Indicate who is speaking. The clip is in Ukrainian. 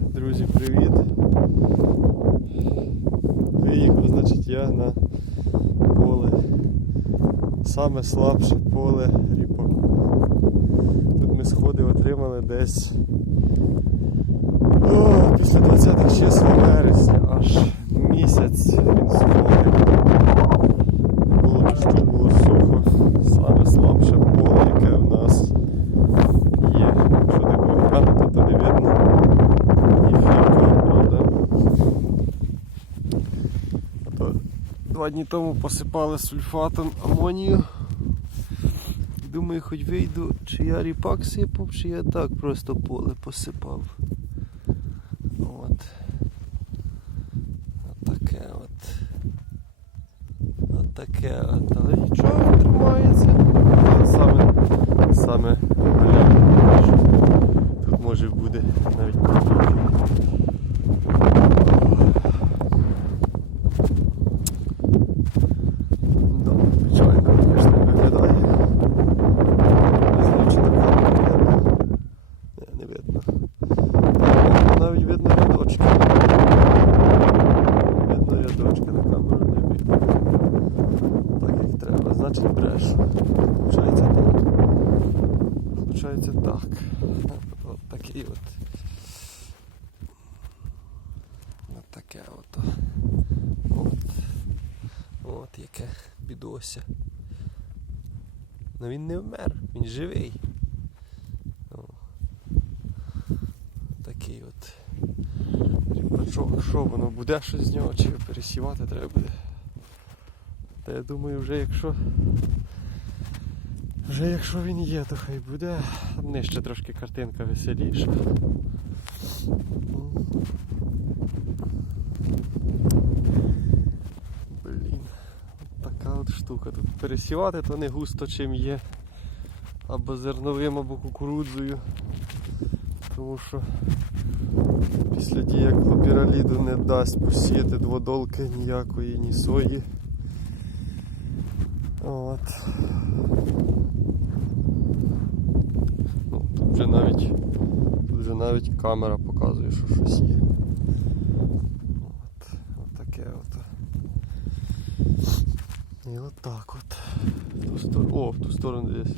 Speaker 1: Друзі, привіт! Виїхав, значить, я на поле. Саме слабше поле ріпаку. Тут ми сходи отримали десь о, після 20-х чисел вересня, аж місяць він сходив. Було дощу, було сухо. Саме слабше поле, яке в нас є. Якщо тако глянути, то не видно. Ніфіга, правда? А то два дні тому посипали сульфатом амонію. Думаю, хоч вийду, чи я ріпак сипав, чи я так просто поле посипав. От. От таке от. Отаке от. Але нічого тримається. Але саме, саме галяне. Тут може буде навіть побільше. Да, печально, звісно, виглядає. Не знаю, чи на камеру видно. Не, не видно. Так, навіть видно рядочки. Видно рядочки на камеру не видно. Так як треба, значить брешу. Получається так. Получається так. От такий от. От таке от. От. От яке бідося. Ну він не вмер, він живий. Такий от ріпачок. Що воно буде щось з нього, чи пересівати треба буде. Я думаю, вже якщо. Вже якщо він є, то хай буде. Нижче трошки картинка веселіша. Блін. Така от штука. Тут пересівати то не густо чим є. Або зерновим, або кукурудзою. Тому що після дія клопіраліду не дасть посіяти дводолки ніякої, ні сої. От. Ну, тут вже навіть тут вже навіть камера показує, що щось є. От, от таке от. І от так от. В ту сторону. О, в ту сторону десь